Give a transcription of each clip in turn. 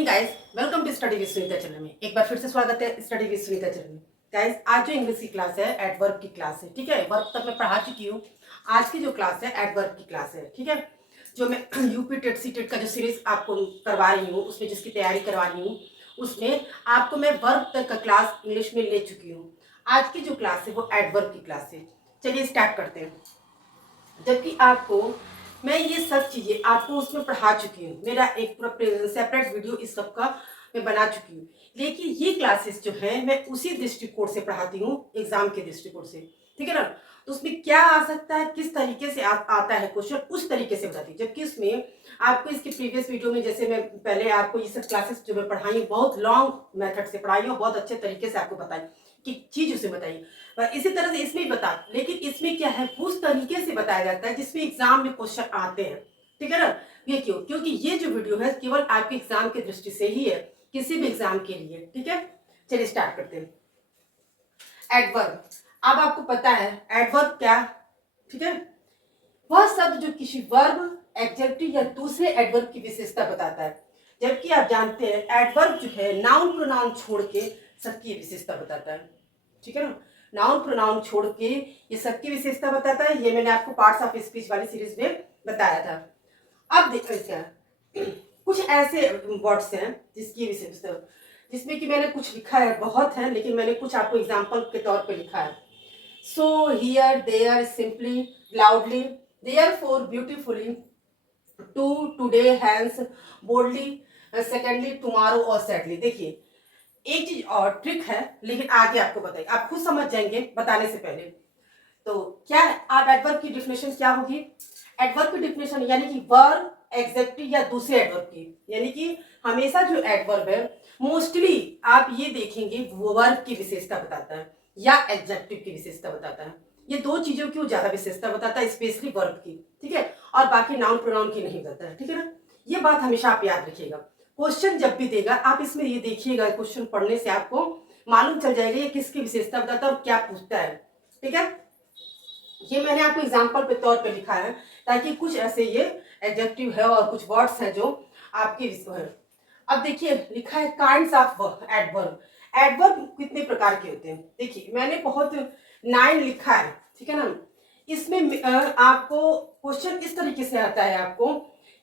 Evening guys, welcome to study with Sunita channel में। एक बार फिर से स्वागत है स्टडी विद सुनीता चैनल में। गाइस, आज जो इंग्लिश की क्लास है एडवर्ब की क्लास है, ठीक है। वर्ब तक मैं पढ़ा चुकी हूँ। आज की जो क्लास है एडवर्ब की क्लास है, ठीक है। जो मैं यूपी टेट सी टेट का जो सीरीज आपको करवा रही हूँ, उसमें जिसकी तैयारी करवा रही हूँ, उसमें आपको मैं वर्ब तक का क्लास इंग्लिश में ले चुकी हूँ। आज की जो क्लास है वो एडवर्ब की क्लास है। चलिए स्टार्ट करते हैं। जबकि आपको मैं ये सब चीज़ें आपको उसमें पढ़ा चुकी हूँ। मेरा एक पूरा सेपरेट वीडियो इस सब का मैं बना चुकी हूँ। लेकिन ये क्लासेस जो है मैं उसी दृष्टिकोण से पढ़ाती हूँ, एग्जाम के दृष्टिकोण से, ठीक है ना। तो उसमें क्या आ सकता है, किस तरीके से आता है क्वेश्चन, उस तरीके से बताती हूँ। जबकि उसमें आपको इसके प्रीवियस वीडियो में जैसे मैं पहले आपको ये सब क्लासेस जो मैं पढ़ाई हूँ बहुत लॉन्ग मेथड से पढ़ाई हूँ, बहुत अच्छे तरीके से आपको बताई कि चीज उसे बताइए। इसी तरह से इसमें भी बता, लेकिन इसमें क्या है उस तरीके से बताया जाता है जिसमें एग्जाम में क्वेश्चन आते हैं, ठीक है ना। ये क्यों? क्योंकि ये जो वीडियो है केवल आपके एग्जाम की दृष्टि से ही है, किसी भी एग्जाम के लिए, ठीक है। चलिए स्टार्ट करते हैं। एडवर्ब, अब आपको पता है एडवर्ब क्या, ठीक है। वह शब्द जो किसी वर्ब, एडजेक्टिव या दूसरे एडवर्ब की विशेषता बताता है। जबकि आप जानते हैं एडवर्ब जो है नाउन प्रोनाउन छोड़ के सबकी विशेषता बताता है, ठीक है ना। नाउन प्रोनाउन छोड़ के ये सबकी विशेषता बताता है। ये मैंने आपको पार्ट्स ऑफ स्पीच वाली सीरीज में बताया था। अब देखो क्या कुछ ऐसे वर्ड्स हैं जिसकी विशेषता, जिसमें कि मैंने कुछ लिखा है, बहुत है, लेकिन मैंने कुछ आपको एग्जाम्पल के तौर पे लिखा है। So, here, there, simply, loudly, therefore, beautifully, too, today, hence, boldly, secondly, tomorrow और सैडली। देखिए एक चीज और ट्रिक है, लेकिन आगे आपको बताइए, आप खुद समझ जाएंगे बताने से पहले। तो क्या है, आप एडवर्ब की डिफिनेशन क्या होगी? एडवर्ब की डिफिनेशन यानी कि वर्ब, एडजेक्टिव या दूसरे एडवर्ब की, यानी कि हमेशा जो एडवर्ब है मोस्टली आप ये देखेंगे वो वर्ब की विशेषता बताता है या एडजेक्टिव की विशेषता बताता है। ये दो चीजों की वो ज्यादा विशेषता बताता है, स्पेशली वर्ब की, ठीक है। और बाकी नाउन प्रोनाउन की नहीं बताता है, ठीक है ना। ये बात हमेशा आप याद रखिएगा। क्वेश्चन जब भी देगा आप इसमें ये देखिएगा, क्वेश्चन पढ़ने से आपको मालूम चल जाएगा ये किसकी विशेषता बताता है और क्या पूछता है, ठीक है। ये मैंने आपको एग्जाम्पल के तौर पे लिखा है ताकि कुछ ऐसे ये एडजेक्टिव है और कुछ वर्ड्स हैं जो आपके है। अब देखिए लिखा है काइंड्स ऑफ एडवर्ब। एडवर्ब कितने प्रकार के होते हैं? देखिए मैंने बहुत 9 लिखा है, ठीक है ना। इसमें आपको क्वेश्चन इस तरीके से आता है आपको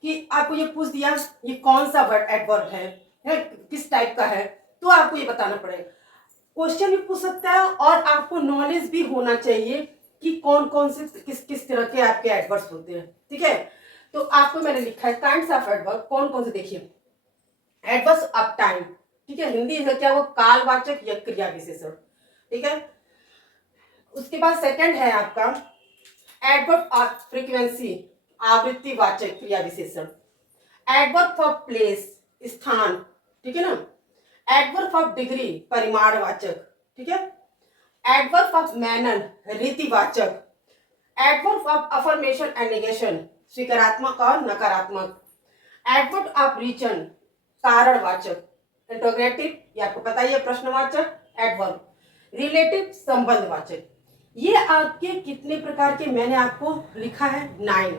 कि आपको ये पूछ दिया ये कौन सा वर्ड एडवर्ब है किस टाइप का है, तो आपको ये बताना पड़ेगा। क्वेश्चन भी पूछ सकता है और आपको नॉलेज भी होना चाहिए कि कौन कौन से किस किस तरह के आपके एडवर्ब्स होते हैं, ठीक है। तो आपको मैंने लिखा है काइंड्स ऑफ एडवर्ब, कौन कौन से देखिए। एडवर्ब्स ऑफ टाइम, ठीक है, हिंदी है क्या वो कालवाचक या क्रिया विशेषण, ठीक है। उसके बाद सेकंड है आपका एडवर्ब ऑफ फ्रीक्वेंसी, आवृत्तिवाचक क्रिया विशेषण। एडवर्ब ऑफ प्लेस, स्थान, ठीक है ना। एडवर्ब ऑफ डिग्री, परिमाणवाचक, ठीक है। एडवर्ब ऑफ मैनर, रीतिवाचक। Adverb of affirmation and negation, स्वीकारात्मक और नकारात्मक। एडवर्ब ऑफ रीजन, कारणवाचक। इंटरोगेटिव, ये आपको पता ही है, प्रश्नवाचक। एडवर्ब रिलेटिव, संबंधवाचक। ये आपके कितने प्रकार के मैंने आपको लिखा है 9,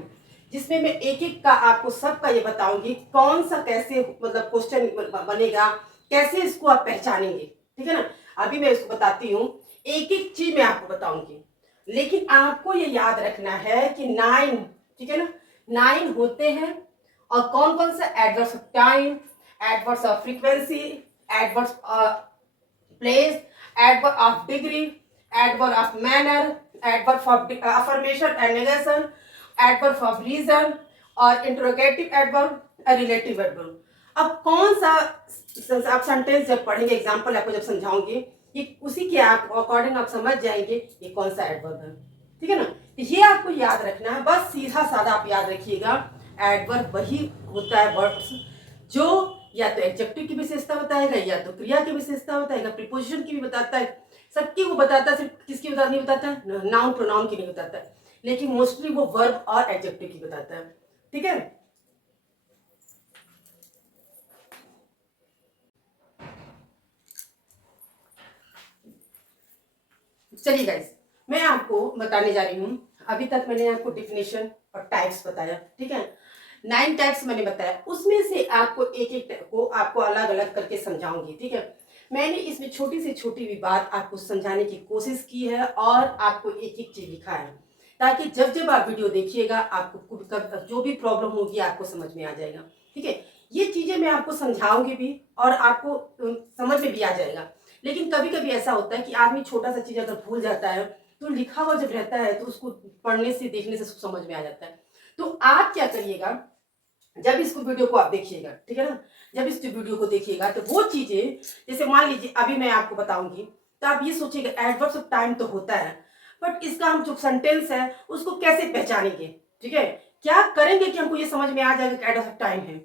जिसमें मैं एक एक का आपको सबका ये बताऊंगी कौन सा कैसे मतलब क्वेश्चन बनेगा, कैसे इसको आप पहचानेंगे, ठीक है ना। अभी मैं इसको बताती हूँ, एक एक चीज मैं आपको बताऊंगी, लेकिन आपको ये याद रखना है कि 9, ठीक है ना, 9 होते हैं। और कौन कौन सा? Adverbs of time, adverbs of frequency, adverbs of place, adverb of degree, adverb of manner, adverb of affirmation and negation, adverb of reason और इंटरोगेटिव एडवर्ब, रिलेटिव एडवर्ब। अब कौन सा आप सेंटेंस जब पढ़ेंगे, एग्जांपल आपको जब समझाऊंगी, ये उसी के आप अकॉर्डिंग आप समझ जाएंगे ये कौन सा एडवर्ब है, ठीक है ना। तो ये आपको याद रखना है, बस सीधा साधा आप याद रखिएगा। एडवर्ब वही होता है वर्ड्स जो या तो एडजेक्टिव की विशेषता बताएगा या तो क्रिया की विशेषता बताएगा, प्रीपोजिशन की भी बताता है, सबकी वो बताता है, सिर्फ किसकी बता नहीं बताता है, नाउन प्रोनाउन की नहीं बताता है, लेकिन मोस्टली वो वर्ब और एडजेक्टिव की बताता है, ठीक है। चलिए गाइस, मैं आपको बताने जा रही हूँ, अभी तक मैंने आपको डिफिनेशन और टाइप्स बताया, ठीक है। 9 टाइप्स मैंने बताया, उसमें से आपको एक एक टाइप को आपको अलग अलग करके समझाऊंगी, ठीक है। मैंने इसमें छोटी से छोटी भी बात आपको समझाने की कोशिश की है और आपको एक एक चीज लिखा है, ताकि जब जब आप वीडियो देखिएगा आपको जो भी प्रॉब्लम होगी आपको समझ में आ जाएगा, ठीक है। ये चीजें मैं आपको समझाऊंगी भी और आपको समझ में भी आ जाएगा। लेकिन कभी कभी ऐसा होता है कि आदमी छोटा सा चीज अगर भूल जाता है तो लिखा हुआ जब रहता है तो उसको पढ़ने से देखने से उसको समझ में आ जाता है। तो आप क्या करिएगा, जब इसको वीडियो को आप देखिएगा, ठीक है ना, जब इस वीडियो को देखिएगा तो वो चीजें, जैसे मान लीजिए अभी मैं आपको बताऊंगी तो आप ये सोचिएगा एडवर्ब्स ऑफ टाइम तो होता है, बट इसका हम जो सेंटेंस है उसको कैसे पहचानेंगे, ठीक है, क्या करेंगे कि हमको ये समझ में आ जाएगा कि एडवर्ब्स ऑफ टाइम है।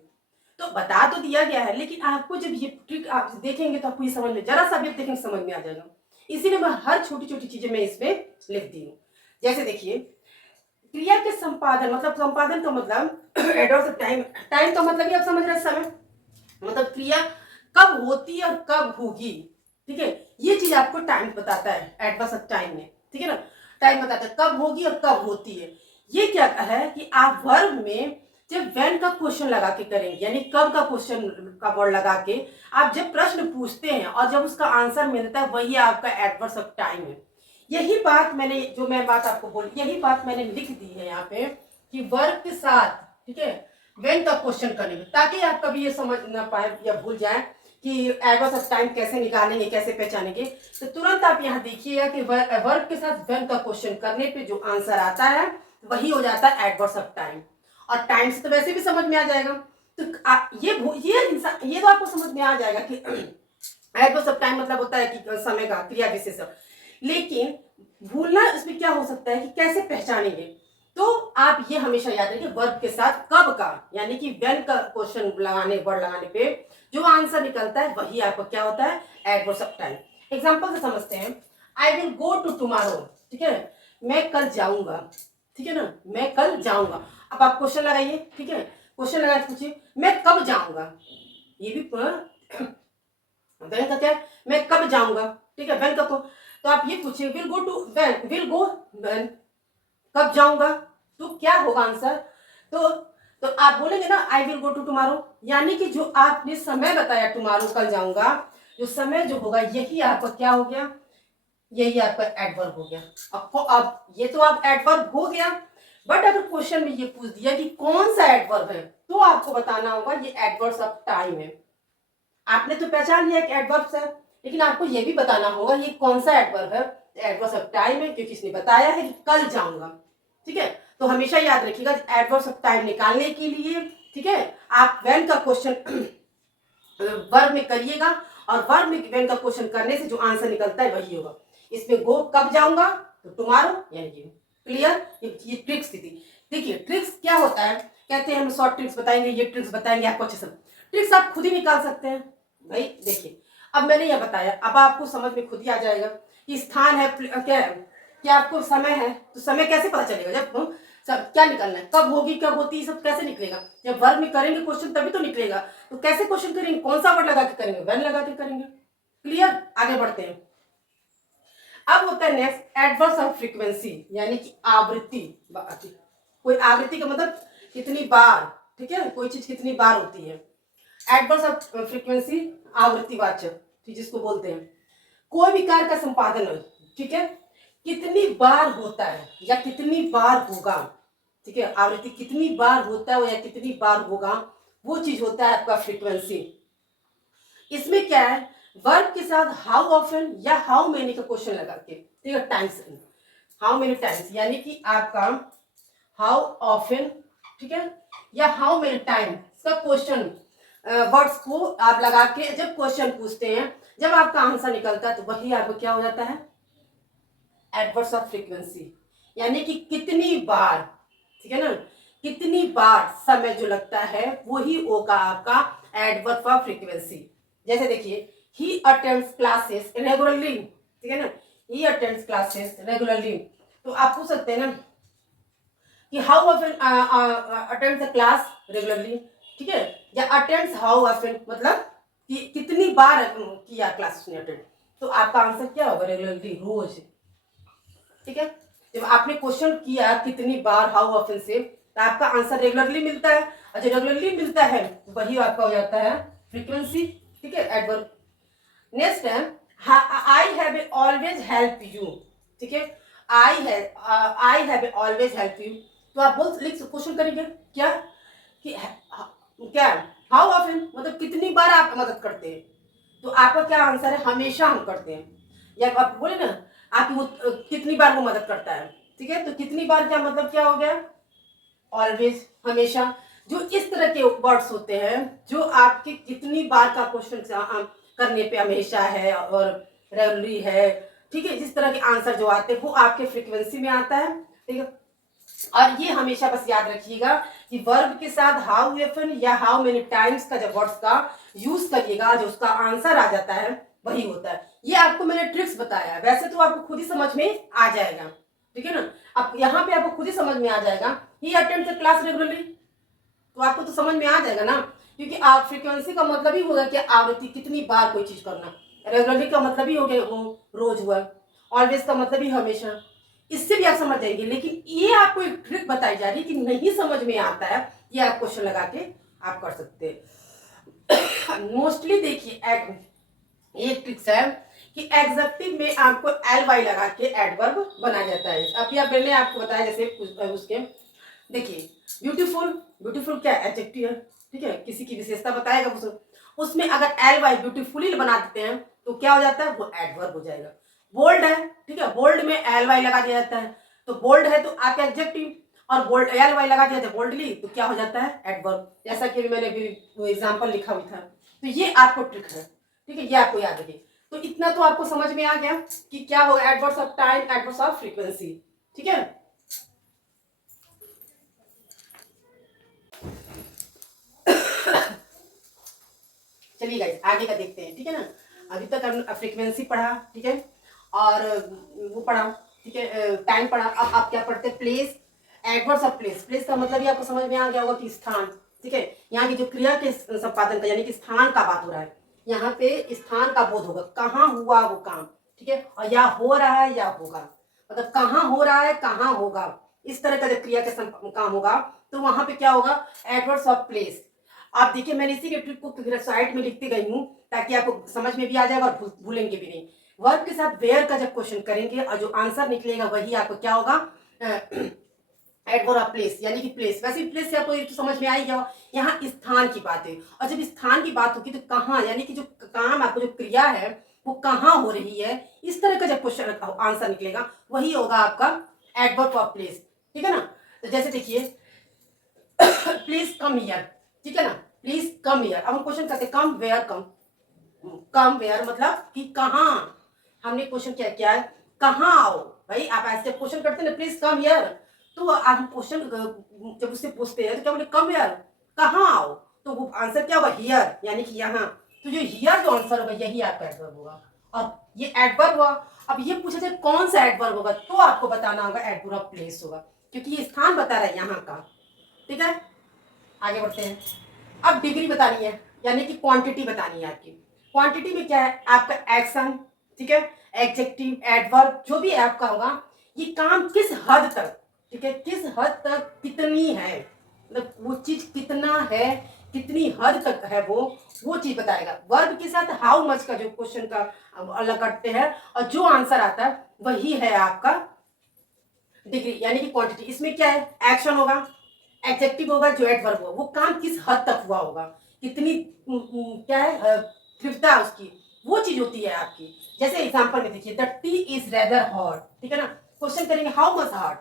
तो बता तो दिया गया है, लेकिन आपको जब ये ट्रिक आप देखेंगे तो आपको ये समझ में, जरा सा भी देखेंगे समझ में आ जाएगा। इसीलिए मैं हर छोटी छोटी चीजें मैं इसमें लिख दी हूँ। जैसे देखिए, क्रिया के संपादन, मतलब संपादन का मतलब एडवर्स ऑफ टाइम, टाइम का मतलब ये आप समझ रहे हैं, समय, मतलब क्रिया कब होती है और कब होगी, ठीक है। ये चीज आपको टाइम बताता है एडवर्स ऑफ टाइम में, ठीक है ना। टाइम बताता है कब होगी और कब होती है। ये क्या है कि आप वर्ब में जब व्हेन का क्वेश्चन लगा के करेंगे, यानी कब का क्वेश्चन का वर्ड लगा के आप जब प्रश्न पूछते हैं और जब उसका आंसर मिलता है, वही आपका एडवर्स ऑफ टाइम है। यही बात मैंने, जो मैं बात आपको बोली, यही बात मैंने लिख दी है यहाँ पे कि वर्ब के साथ, ठीक है, व्हेन का क्वेश्चन करने में, ताकि आप कभी ये समझ ना पाए या भूल जाए कि एडवर्स ऑफ टाइम कैसे निकालेंगे, कैसे पहचानेंगे। तो तुरंत आप यहाँ देखिएगा कि वर्ब के साथ व्हेन का क्वेश्चन करने पे जो आंसर आता है वही हो जाता है एडवर्स ऑफ टाइम। और टाइम से तो वैसे भी समझ में आ जाएगा। तो ये तो आपको समझ में आ जाएगा कि एडवर्स ऑफ टाइम मतलब होता है कि समय का क्रिया विशेषण। लेकिन भूलना इसमें क्या हो सकता है कि कैसे पहचानेंगे। तो आप ये हमेशा याद रखिए, वर्ब के साथ कब का, यानी कि व्हेन का क्वेश्चन लगाने, वर्ड लगाने पे जो आंसर निकलता है वही आपका क्या होता है, एडवर्स ऑफ टाइम। एग्जांपल से समझते हैं, I will go to tomorrow, ठीक है, मैं कल जाऊंगा, ठीक है ना, मैं कल जाऊंगा। अब आप क्वेश्चन लगाइए, ठीक है, क्वेश्चन लगा के पूछिए मैं कब जाऊंगा, ये भी व्हेन का क्या है, मैं कब जाऊंगा, ठीक है, व्हेन का तो आप ये पूछिए will go to when, will go when, कब जाऊंगा, तो क्या होगा आंसर। तो तो आप बोलेंगे ना I will go to tomorrow, यानी कि जो आपने समय बताया टुमारो कल जाऊंगा, जो समय जो होगा यही आपका क्या हो गया, यही आपका एडवर्ब हो गया। अब ये तो आप एडवर्ब हो गया, बट अगर क्वेश्चन में ये पूछ दिया कि कौन सा एडवर्ब है, तो आपको बताना होगा ये एडवर्ब्स ऑफ टाइम है। आपने तो पहचान लिया कि एडवर्ब्स है, लेकिन आपको ये भी बताना होगा ये कौन सा एडवर्ब है। एडवर्ब्स ऑफ टाइम है क्योंकि इसने बताया है कि कल जाऊंगा, ठीक है। तो हमेशा याद रखिएगा एडवर्ब्स ऑफ टाइम निकालने के लिए, ठीक है, आप व्हेन का क्वेश्चन वर्ब में करिएगा और वर्ब में व्हेन का क्वेश्चन करने से जो आंसर निकलता है वही होगा। इसमें गो कब जाऊंगा तो टुमारो, यानी कि क्लियर। ये ट्रिक्स थी। देखिए ट्रिक्स क्या होता है, कहते हैं हम शॉर्ट ट्रिक्स बताएंगे, ये ट्रिक्स बताएंगे आपको अच्छे से, ट्रिक्स आप खुद ही निकाल सकते हैं भाई। देखिए अब मैंने यह बताया, अब आपको समझ में खुद ही आ जाएगा कि स्थान है, क्या है, क्या आपको समय है, तो समय कैसे पता चलेगा, जब सब क्या निकलना है, कब होगी कब होती है, सब कैसे निकलेगा, जब वर्ब में करेंगे क्वेश्चन तभी तो निकलेगा। तो कैसे क्वेश्चन करेंगे, कौन सा वर्ड लगा के करेंगे, व्हेन लगा के करेंगे। क्लियर, आगे बढ़ते हैं। अब होता है नेक्स्ट एडवर्स ऑफ फ्रीक्वेंसी, यानी कि आवृत्ति। कोई आवृत्ति का मतलब कितनी बार, ठीक है, कोई चीज कितनी बार होती है। एडवर्स ऑफ फ्रीक्वेंसी आवृत्तिवाचक, जिसको बोलते हैं कोई भी कार्य का संपादन हो, ठीक है, कितनी बार होता है या कितनी बार होगा, ठीक है, आवृत्ति कितनी बार होता है या कितनी बार होगा, वो चीज होता है आपका फ्रीक्वेंसी। इसमें क्या है, वर्ब के साथ हाउ ऑफन या हाउ मेनी का क्वेश्चन लगा के, ठीक है, टाइम्स, हाउ मेनी टाइम्स, यानी कि आपका हाउ ऑफन, ठीक है, या हाउ मेनी टाइम का क्वेश्चन वर्ड्स को आप लगा के जब क्वेश्चन पूछते हैं, जब आपका आंसर निकलता है तो वही आपको क्या हो जाता है, एडवर्स ऑफ फ्रीक्वेंसी, यानी कि कितनी बार, ठीक है ना, कितनी बार समय जो लगता है वही होगा आपका एडवर्ब ऑफ फ्रीक्वेंसी। जैसे देखिए ही अटेंड्स क्लासेस रेगुलरली, ठीक है ना, ही अटेंड्स क्लासेस रेगुलरली, तो आप पूछ सकते हैं ना कि how often attends the class regularly, ठीक है, या अटेंड्स हाउ ऑफन मतलब कि कितनी बार किया क्लास ने अटेंड, तो आपका आंसर क्या होगा, रेगुलरली, रोज, ठीक है। जब आपने क्वेश्चन किया कितनी बार हाउ ऑफन से, तो आपका आंसर रेगुलरली मिलता है। और जो रेगुलरली मिलता है वही आपका हो जाता है फ्रीक्वेंसी, ठीक है, एडवर्ब। नेक्स्ट है I have always help you, ठीक है, I have always help you. तो आप बोल लिख क्वेश्चन करेंगे क्या कि क्या हाउ ऑफन, मतलब कितनी बार आप मदद करते हैं। तो आपका क्या आंसर है, हमेशा हम करते हैं। या आप बोले ना आपकी वो कितनी बार वो मदद करता है, ठीक है, तो कितनी बार क्या मतलब क्या हो गया, ऑलवेज, हमेशा। जो इस तरह के वर्ड्स होते हैं जो आपके कितनी बार का क्वेश्चन करने पे हमेशा है और रेगुलरली है, ठीक है, जिस तरह के आंसर जो आते हैं वो आपके फ्रीक्वेंसी में आता है, ठीक है। और ये हमेशा बस याद रखिएगा कि वर्ब के साथ हाउ ऑफन या हाउ मेनी टाइम्स का जब वर्ड्स का यूज करिएगा जो उसका आंसर आ जाता है वही होता है। ये आपको मैंने ट्रिक्स बताया, वैसे तो आपको खुद ही समझ में आ जाएगा, ठीक है ना। अब यहाँ पे आपको खुद ही समझ में आ जाएगा, ही अटेंड द क्लास रेगुलरली, तो आपको तो समझ में आ जाएगा ना, क्योंकि आप फ्रीक्वेंसी का मतलब ही होगा कि आवृत्ति कितनी बार कोई चीज करना, रेगुलरली का मतलब ही हो गया वो रोज हुआ, ऑलवेज का मतलब ही हमेशा, इससे भी आप समझ जाएंगे। लेकिन ये आपको एक ट्रिक बताई जा रही है कि नहीं समझ में आता है, ये आप क्वेश्चन लगा के आप कर सकते हैं। मोस्टली देखिए एक ट्रिक्स है कि एग्जेक्टिव में आपको एल वाई लगा के एडवर्ब बनाया जाता है। अभी आप मैंने आपको बताया जैसे उसके देखिए ब्यूटीफुल, ब्यूटीफुल क्या एडजेक्टिव है, ठीक है, किसी की विशेषता बताएगा उसमें अगर एल वाई ब्यूटीफुली बना देते हैं तो क्या हो जाता है, वो एडवर्ब हो जाएगा। बोल्ड है, ठीक है, बोल्ड में एल वाई लगा दिया जाता है, तो बोल्ड है तो आपका एडजेक्टिव, और बोल्ड एल वाई लगा दिया जाता है बोल्डली तो क्या हो जाता है, एडवर्ब। जैसा कि मैंने भी वो एग्जाम्पल लिखा हुआ था, तो ये आपको ट्रिक है, ठीक है, ये आपको याद रखिए। तो इतना तो आपको समझ में आ गया कि क्या होगा adverbs of time, adverbs of frequency, ठीक है। चलिए गाइस आगे का देखते हैं, ठीक है ना। अभी तक हमने फ्रीक्वेंसी पढ़ा, ठीक है, और वो पढ़ा, ठीक है, टाइम पढ़ा। अब आप क्या पढ़ते हैं, place, adverbs of place. Place का मतलब ही आपको समझ में आ गया होगा कि स्थान, ठीक है, यहाँ की जो क्रिया के संपादन का यानी कि स्थान का बात हो रहा है, यहाँ पे स्थान का बोध होगा, कहाँ हुआ वो काम, ठीक है, और या हो रहा है या होगा, मतलब कहाँ हो रहा है कहाँ होगा, इस तरह का जब क्रिया के काम होगा तो वहां पे क्या होगा, एडवर्ब्स ऑफ प्लेस। आप देखिए मैंने इसी के ट्रिक को साइड में लिखती गई हूँ ताकि आपको समझ में भी आ जाएगा और भूलेंगे भी नहीं। वर्ब के साथ वेयर का जब क्वेश्चन करेंगे और जो आंसर निकलेगा वही आपको क्या होगा, एडवर्ब ऑफ प्लेस, यानी कि प्लेस। वैसे प्लेस से आपको तो समझ में आ ही गया, यहाँ स्थान की बात है, और जब स्थान की बात होगी तो कहाँ, यानी कि जो काम आपको जो क्रिया है वो कहाँ हो रही है, इस तरह का जब क्वेश्चन आंसर निकलेगा वही होगा आपका एडवर्ब ऑफ प्लेस, ठीक है ना। तो जैसे देखिए प्लीज कम हियर, ठीक है ना, प्लीज कम हियर। अब हम क्वेश्चन करते कम वेयर, कम वेयर मतलब कि कहाँ, हमने क्वेश्चन क्या किया है, कहाँ आओ। भाई आप ऐसे क्वेश्चन करते हैं ना, प्लीज कम हियर, तो आप क्वेश्चन जब उससे पूछते हैं तो क्या बोले, कम हियर, कहाँ आओ, तो वो आंसर क्या होगा, हियर, यानी कि यहाँ। तो जो हियर जो आंसर होगा यही आपका एडवर्ब होगा, और ये एडवर्ब हुआ। अब ये पूछा जाए कौन सा एडवर्ब होगा, तो आपको बताना होगा एडवर्ब ऑफ प्लेस होगा, क्योंकि ये स्थान बता रहा है यहाँ का, ठीक है। आगे बढ़ते हैं। अब डिग्री बतानी है, यानी कि क्वांटिटी बतानी है आपकी। क्वांटिटी में क्या है, आपका एक्शन, ठीक है, एडजेक्टिव, एडवर्ब, जो भी आपका होगा, ये काम किस हद तक, ठीक है, किस हद तक कितनी है, मतलब वो चीज कितना है, कितनी हद तक है वो चीज बताएगा। वर्ब के साथ हाउ मच का जो क्वेश्चन का अलग करते हैं और जो आंसर आता है वही है आपका डिग्री, यानी कि क्वांटिटी। इसमें क्या है, एक्शन होगा, एडजेक्टिव होगा, जो एडवर्ब होगा, वो काम किस हद तक हुआ होगा, कितनी क्या है तीव्रता उसकी, वो चीज होती है आपकी। जैसे एग्जांपल में देखिए, the T is rather hot, ठीक है ना, क्वेश्चन करेंगे हाउ मच हॉट,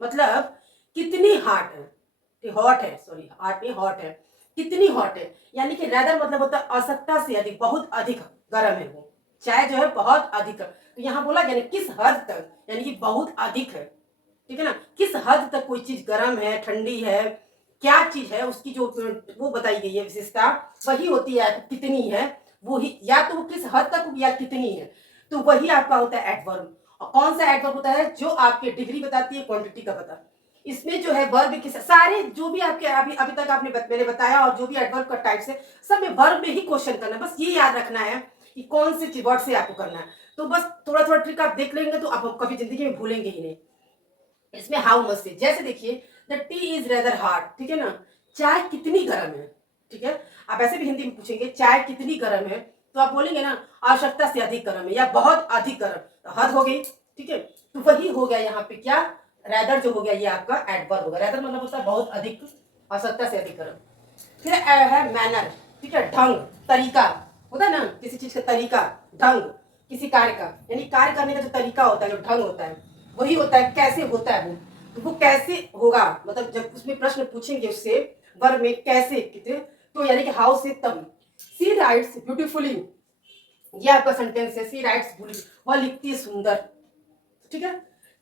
मतलब कितनी हॉट है, हॉट है, सॉरी हॉट नहीं हॉट है, कितनी हॉट है, यानी कि रेदर मतलब होता है आवश्यकता से अधिक, बहुत अधिक गर्म है वो, चाय जो है बहुत अधिक है। तो यहाँ बोला यानी किस हद तक, यानी कि बहुत अधिक है, ठीक है ना, किस हद तक कोई चीज गर्म है, ठंडी है, क्या चीज है, उसकी जो वो बताई गई है विशेषता वही होती है, कितनी है वो ही, या तो वो किस हद तक या कितनी है, तो वही आपका होता है एडवर्ब। और कौन सा एडवर्ब होता है, जो आपके डिग्री बताती है, क्वांटिटी का पता। इसमें जो है वर्ब के सारे जो भी आपके अभी अभी तक आपने मैंने बताया और जो भी एडवर्ब का टाइप्स है सब में वर्ब में ही क्वेश्चन करना, बस ये याद रखना है कि कौन से वर्ड से आपको करना है। तो बस थोड़ा थोड़ा ट्रिक आप देख लेंगे तो आप कभी जिंदगी में भूलेंगे ही नहीं। इसमें हाउ मच से, जैसे देखिए the T is rather hard, ठीक है ना, चाय कितनी गर्म है, ठीक है। आप ऐसे भी हिंदी में पूछेंगे चाय कितनी गर्म है, तो आप बोलेंगे ना आवश्यकता से अधिक गर्म है या बहुत अधिक गर्म, तो हद हो गई, ठीक है। तो वही हो गया यहाँ पे क्या, रैदर जो हो गया ये आपका एडवर्ब होगा। रैदर मतलब होता है बहुत अधिक, आवश्यकता से अधिक गर्म। फिर है मैनर, ठीक है, ढंग, तरीका होता है ना, किसी चीज का तरीका, ढंग, किसी कार्य का, यानी कार्य करने का जो तरीका होता है, जो ढंग होता है, वही होता है कैसे होता है वो। तो वो कैसे होगा, मतलब जब उसमें प्रश्न पूछेंगे उससे वर्ब में कैसे कितने, तो यानी कि हाउ से तब। सी राइट्स ब्यूटीफुली, ये आपका सेंटेंस है, सी राइट्स ब्यूटीफुली, वह लिखती है सुंदर, ठीक है।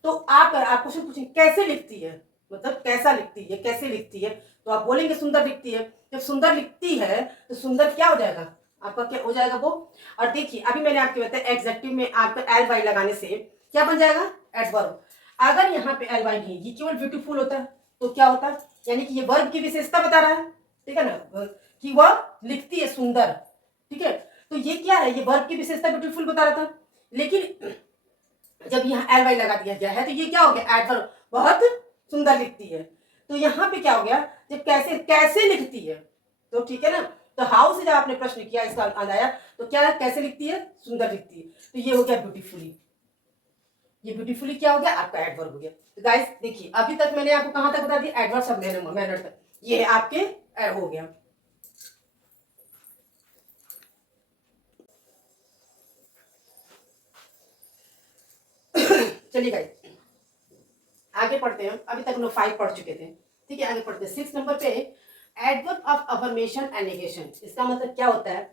तो आप क्वेश्चन पूछेंगे कैसे लिखती है, मतलब कैसा लिखती है, कैसे लिखती है, तो आप बोलेंगे सुंदर लिखती है। जब सुंदर लिखती है तो सुंदर क्या हो जाएगा आपका, क्या हो जाएगा वो। और देखिए अभी मैंने आपको बताया एग्जेक्टिव में आपका एल वाई लगाने से क्या बन जाएगा, एडवर्ब। अगर यहाँ पे एल वाई नहीं, ये केवल ब्यूटीफुल होता है तो क्या होता है, यानी कि ये वर्ब की विशेषता बता रहा है, ठीक है ना, कि वह लिखती है सुंदर, ठीक है। तो ये क्या है, ये वर्ब की विशेषता ब्यूटीफुल बता रहा था, लेकिन जब यहाँ एल वाई लगा दिया गया है तो ये क्या हो गया, एडवर्ब, बहुत सुंदर लिखती है। तो यहाँ पे क्या हो गया, जब कैसे कैसे लिखती है, तो ठीक है ना। तो हाउ से जब आपने प्रश्न किया इसका आया, तो क्या है, कैसे लिखती है, सुंदर लिखती है, तो ये हो गया ब्यूटीफुली। ये ब्यूटीफुली क्या हो गया, आपका एडवर्ब हो गया। तो गाइस देखिए अभी तक मैंने आपको कहां तक बता दिया, एडवर्ब सब मैनर तक, ये आपके हो गया। चलिए गाइस आगे पढ़ते हैं, अभी तक हम लोग 5 पढ़ चुके थे, ठीक है। आगे पढ़ते हैं 6 नंबर पे, adverb of affirmation and negation. इसका मतलब क्या होता है,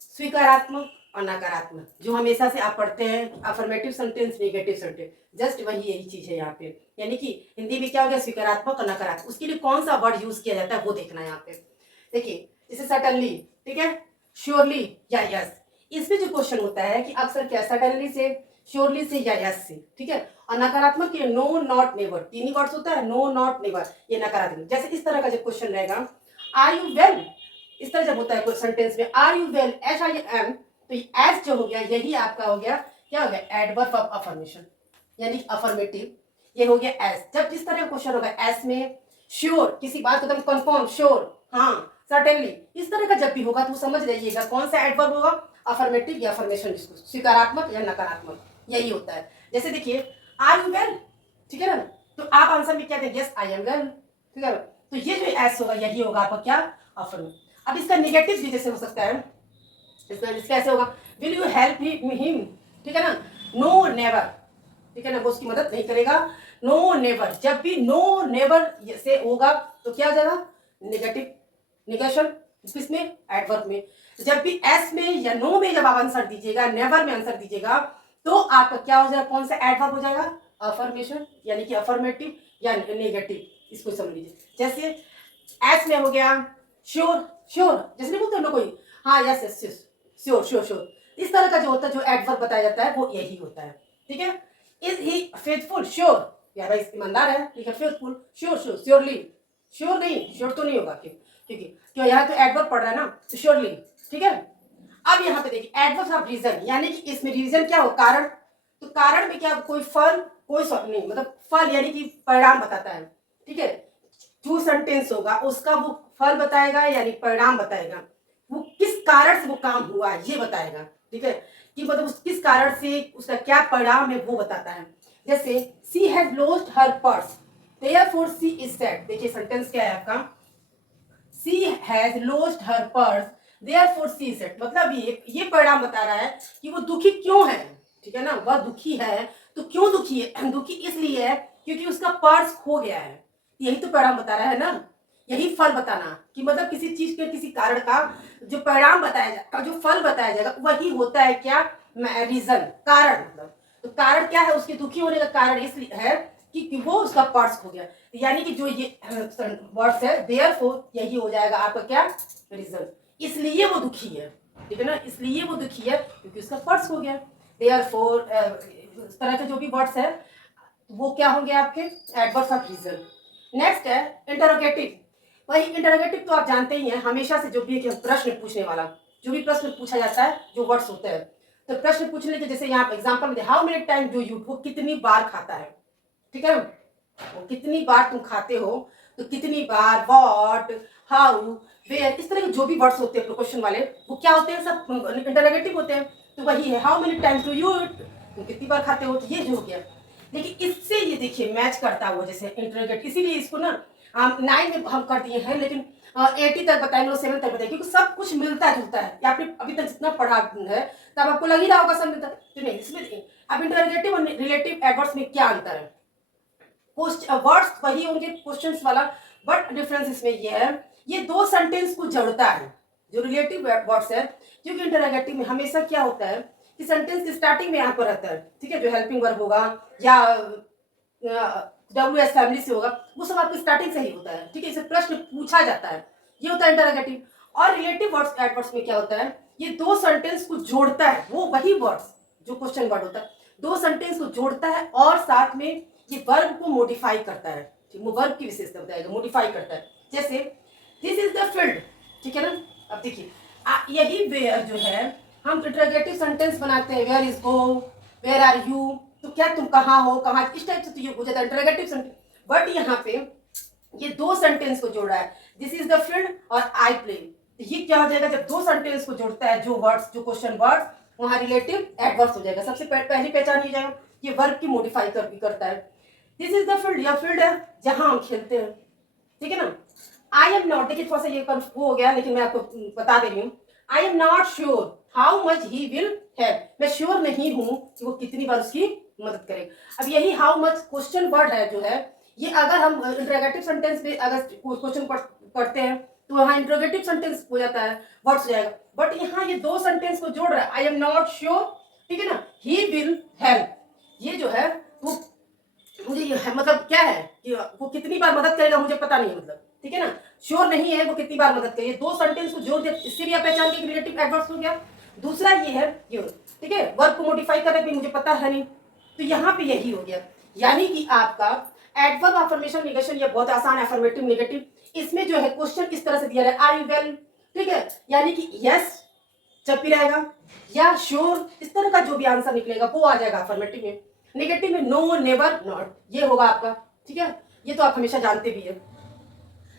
स्वीकारात्मक और नकारात्मक, जो हमेशा से आप पढ़ते हैं affirmative sentence, negative sentence, just वही यही चीज है यहाँ पे। यानी कि हिंदी में क्या हो गया, स्वीकारात्मक और नकारात्मक, उसके लिए कौन सा वर्ड यूज किया जाता है वो देखना है यहाँ पे। देखिए जैसे सटनली, ठीक है, श्योरली या यस, इसमें जो क्वेश्चन होता है कि अक्सर क्या सटनली से, श्योरली से या यस से, ठीक है। और नकारात्मक ये नो नॉट नेवर, तीन ही वर्ड्स होता है, नो नॉट नेवर, ये नकारात्मक। जैसे इस तरह का जब क्वेश्चन रहेगा, आर यू वेल, इस तरह जब होता है सेंटेंस में are you well, H I M, तो एज जो हो गया यही आपका हो गया, क्या हो गया, एडवर्ब ऑफ अफर्मेशन, यानी अफर्मेटिव, ये हो गया एस। जब जिस तरह का क्वेश्चन होगा एस में, श्योर, किसी बात को एकदम कंफर्म, श्योर, हाँ, सर्टेनली, इस तरह का जब भी होगा तो समझ लीजिएगा कौन सा एडवर्ब होगा, अफर्मेटिव या अफर्मेशन, जिसको सकारात्मक या नकारात्मक, यही होता है। जैसे देखिए आर यू वेल, ठीक है ना, तो आप आंसर में क्या देंगे, यस आई एम वेल, ठीक है। तो ये जो एस होगा यही होगा आपका क्या, अफर्मेटिव। अब इसका नेगेटिव भी जैसे हो सकता है, इसका कैसे होगा, विल यू हेल्प हिम, ठीक है ना, नो नेवर, ठीक है ना, वो उसकी मदद नहीं करेगा, नो नेवर, जब भी नो नेवर से होगा तो क्या हो जाएगा, नेगेटिव, निगेशन, किसमें, एडवर्ब में। जब भी एस में या नो में जब आप आंसर दीजिएगा, नेवर में आंसर दीजिएगा, तो आपका क्या हो जाएगा, कौन सा एडवर्ब हो जाएगा, अफर्मेशन, यानी कि अफर्मेटिव या नेगेटिव, इसको समझ लीजिए। जैसे एस में हो गया श्योर, श्योर जैसे नहीं बोलते ना कोई, हाँ yes yes yes, sure sure sure, इस तरह का जो होता है, जो एडवर्ब बताया जाता है वो यही होता है, ठीक है। इज ही फेथफुल, श्योर, या भाई ईमानदार है, ठीक है, faithful, sure sure, surely, sure नहीं, श्योर तो नहीं होगा, ठीक है, क्यों यहाँ तो एडवर्ब पढ़ रहा है ना, तो श्योरली, ठीक है। अब यहाँ पे देखिए एडवर्ब ऑफ रीजन, यानी कि इसमें रीजन क्या हो, कारण, तो कारण में क्या कोई फल, कोई नहीं, मतलब फल यानी कि परिणाम बताता है, ठीक है। जो सेंटेंस होगा उसका वो फल बताएगा यानी परिणाम बताएगा, वो किस कारण से वो काम हुआ ये बताएगा, ठीक है, कि मतलब उस किस कारण से उसका क्या परिणाम है वो बताता है। जैसे she has lost her purse, therefore she is sad, देखिए सेंटेंस क्या है आपका, she has lost her purse therefore she is sad, मतलब ये परिणाम बता रहा है कि वो दुखी क्यों है, ठीक है ना, वह दुखी है, तो क्यों दुखी है, दुखी इसलिए है क्योंकि उसका पर्स खो गया है, यही तो परिणाम बता रहा है ना, यही फल बताना, कि मतलब किसी चीज के किसी कारण का जो परिणाम बताया जाएगा, जो फल बताया जाएगा वही होता है क्या, रीजन, कारण, मतलब तो कारण क्या है, उसके दुखी होने का कारण इसलिए है कि वो उसका पर्स खो गया, यानी कि जो ये वर्ड्स है देयरफॉर, यही हो जाएगा आपका क्या, रीजन, इसलिए वो दुखी है, ठीक है ना, इसलिए वो दुखी है क्योंकि उसका पर्स खो गया, देयरफॉर, इस तरह के जो भी वर्ड्स है वो क्या होंगे आपके, एडवर्ब्स ऑफ रीजन। नेक्स्ट है इंटरोगेटिव, वही इंटरोगेटिव तो आप जानते ही हैं, हमेशा से जो भी प्रश्न पूछने वाला, जो भी प्रश्न पूछा जाता है, जो वर्ड्स होते हैं, तो प्रश्न पूछने के जैसे यहाँ एग्जांपल में how many time do you, वो कितनी बार खाता है, ठीक है, वो कितनी बार तुम खाते हो, तो कितनी बार, व्हाट, हाउ, वेयर, इस तरह के जो भी वर्ड्स होते हैं क्वेश्चन वाले, वो क्या होते हैं, सब इंटरोगेटिव होते हैं। तो वही है, how many times do you it, तुम कितनी बार खाते हो, तो ये जो हो गया। लेकिन इससे ये देखिए मैच करता हुआ जैसे इंटरोगेट, इसीलिए इसको ना 9 में हम कर दिए हैं, लेकिन 80 तक बताएंगे और 7 तक बताएंगे, क्योंकि सब कुछ मिलता जुलता है। या आपने अभी तक जितना पढ़ा है तब आपको लग ही रहा होगा सब मिलता है, तो नहीं, इसमें देखिए अब इंटरोगेटिव और रिलेटिव एडवर्ब्स में क्या अंतर है। वर्ड्स वही होंगे क्वेश्चंस वाला, बट डिफरेंस इसमें ये है, ये दो सेंटेंस को जोड़ता है जो रिलेटिव वर्ड्स है। क्योंकि इंटरोगेटिव में हमेशा क्या होता है कि सेंटेंस की स्टार्टिंग में यहाँ पर रहता है, ठीक है, जो हेल्पिंग वर्ब होगा या WS फैमिली से होगा, वो सब आपकी स्टार्टिंग से ही होता है, ठीक है, इसे प्रश्न पूछा जाता है, ये होता है इंटरोगेटिव। और रिलेटिव वर्ड्स एडवर्ड्स में क्या होता है, ये दो सेंटेंस को जोड़ता है, वो वही वर्ड्स जो क्वेश्चन वर्ड होता है, दो सेंटेंस को जोड़ता है और साथ में ये वर्ब को मॉडिफाई करता है, ठीक, वो वर्ब की विशेषता बताएगा, मॉडिफाई करता है। जैसे दिस इज द फील्ड, ठीक है ना। अब देखिए यही वेयर जो है हम इंटरोगेटिव सेंटेंस बनाते हैं, where is go, where are you, तो क्या तुम कहाँ हो, कहाँ, इस टाइप से तो ये हो जाता है इंटरोगेटिव सेंटेंस। बट यहाँ पे ये दो सेंटेंस को जोड़ रहा है, दिस इज द फील्ड और आई प्ले, तो ये क्या हो जाएगा, जब दो सेंटेंस को जोड़ता है जो वर्ड्स, जो क्वेश्चन वर्ड्स, वहां रिलेटिव एडवर्ब्स हो जाएगा। सबसे पहली पहचान ये जाएगा, ये वर्ब की मॉडिफाई करता है। दिस इज द फील्ड, यह फील्ड है जहां हम खेलते हैं, ठीक है ना। आई एम नॉट, देखिए थोड़ा सा ये वो हो गया, लेकिन मैं आपको बता दे रही हूँ। I am not sure how much he will help, मैं श्योर नहीं हूं कि वो कितनी बार उसकी मदद करेगा। अब यही हाउ मच क्वेश्चन वर्ड है जो है, ये अगर हम इंटरोगेटिव सेंटेंस में अगर क्वेश्चन पढ़ते हैं तो वहाँ इंटरोगेटिव सेंटेंस हो जाता है, वर्ड्स हो जाएगा। बट यहाँ ये दो सेंटेंस को जोड़ रहा है, आई एम नॉट श्योर, ठीक है ना, ही विल हेल्प, ये जो है वो मुझे ये है, मतलब क्या है कि वो कितनी बार मदद करेगा मुझे पता नहीं, मतलब ठीक है ना, श्योर नहीं है वो कितनी बार मदद करेगी। दो सेंटेंस को जोड़ दिया, इससे भी आप पहचान के रिलेटिव एडवर्ब्स हो गया। दूसरा ये है ये, ठीक है, वर्ब को मॉडिफाई करने भी मुझे पता है नहीं, तो यहाँ पे यही हो गया। यानी कि आपका एडवर्ब अफर्मेशन नेगेशन ये बहुत आसान, अफर्मेटिव नेगेटिव, इसमें जो है क्वेश्चन इस तरह से दिया है, आर यू वेल, ठीक है, यानी कि यस जब भी रहेगा या श्योर, इस तरह का जो भी आंसर निकलेगा वो आ जाएगा अफर्मेटिव में। नेगेटिव में नो, नेवर, नॉट, ये होगा आपका, ठीक है, ये तो आप हमेशा जानते भी है।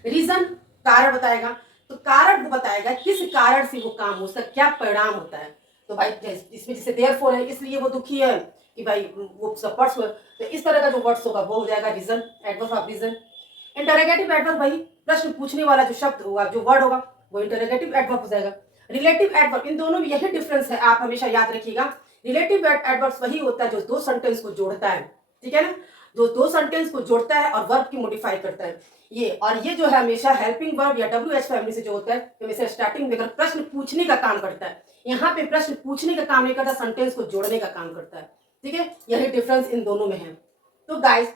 रीजन कारण बताएगा, तो कारण वो बताएगा किस कारण से वो काम हो, उसका क्या परिणाम होता है। तो भाई इसमें जैसे देयरफॉर है इसलिए वो दुखी है कि भाई वो सपोर्ट्स हो, तो इस तरह का जो वर्ड्स होगा वो हो जाएगा reason, adverb of reason. Interrogative adverb वही प्रश्न पूछने वाला जो शब्द होगा, जो वर्ड होगा, वो इंटरोगेटिव एडवर्ब हो जाएगा। रिलेटिव एडवर्ब, इन दोनों में यही डिफरेंस है, आप हमेशा याद रखिएगा। रिलेटिव एडवर्ब्स वही होता है जो दो सेंटेंस को जोड़ता है, ठीक है ना, जो दो सेंटेंस को जोड़ता है और वर्ब की मॉडिफाई करता है ये। और ये जो है हमेशा हेल्पिंग वर्ब या WH फैमिली से जो होता है, तो हमेशा स्टार्टिंग में अगर प्रश्न पूछने का काम करता है, यहाँ पे प्रश्न पूछने का काम नहीं करता, सेंटेंस को जोड़ने का काम करता है, ठीक है, यही डिफरेंस इन दोनों में है। तो गाइस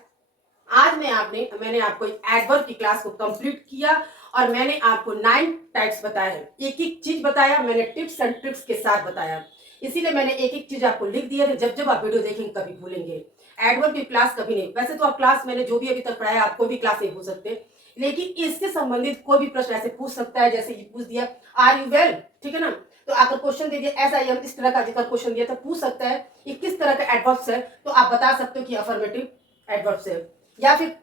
आज मैंने आपको एडवर्ब की क्लास को कंप्लीट किया और मैंने आपको 9 टाइप्स बताए हैं, एक एक चीज बताया मैंने, टिप्स एंड ट्रिक्स के साथ बताया, इसीलिए मैंने एक एक चीज आपको लिख दिया है, जब जब आप वीडियो देखेंगे कभी भूलेंगे। एडवर्ब की क्लास कभी नहीं, वैसे तो आप क्लास मैंने जो भी अभी तक पढ़ाया आप कोई भी क्लास नहीं भूल सकते, लेकिन इससे संबंधित कोई भी प्रश्न ऐसे पूछ सकता है, जैसे ये पूछ दिया आर यू वेल, ठीक है ना, तो अगर क्वेश्चन दे दिया SIM, इस तरह का जिक्र क्वेश्चन दिया तो पूछ सकता है ये किस तरह का एडवर्ब्स है, तो आप बता सकते हो कि अफर्मेटिव एडवर्ब्स है। या फिर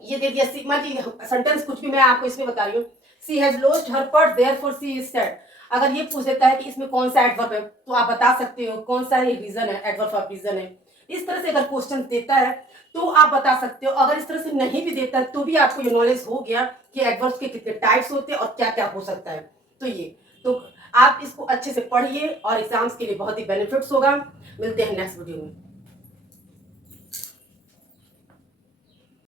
ये दे दिया मान लीजिए सेंटेंस कुछ भी मैं आपको इसमें बता रही हूँ, she has lost her purse therefore she is sad, अगर ये पूछ देता है कि इसमें कौन सा एडवर्ब है, तो आप बता सकते हो कौन सा रीजन है, एडवर्ब ऑफ रीजन है। इस तरह से अगर क्वेश्चन देता है तो आप बता सकते हो, अगर इस तरह से नहीं भी देता है तो भी आपको ये नॉलेज हो गया कि एडवर्ब्स के कितने टाइप्स होते हैं और क्या क्या हो सकता है। तो ये तो आप इसको अच्छे से पढ़िए और एग्जाम्स के लिए बहुत ही बेनिफिट्स होगा। मिलते हैं नेक्स्ट वीडियो में।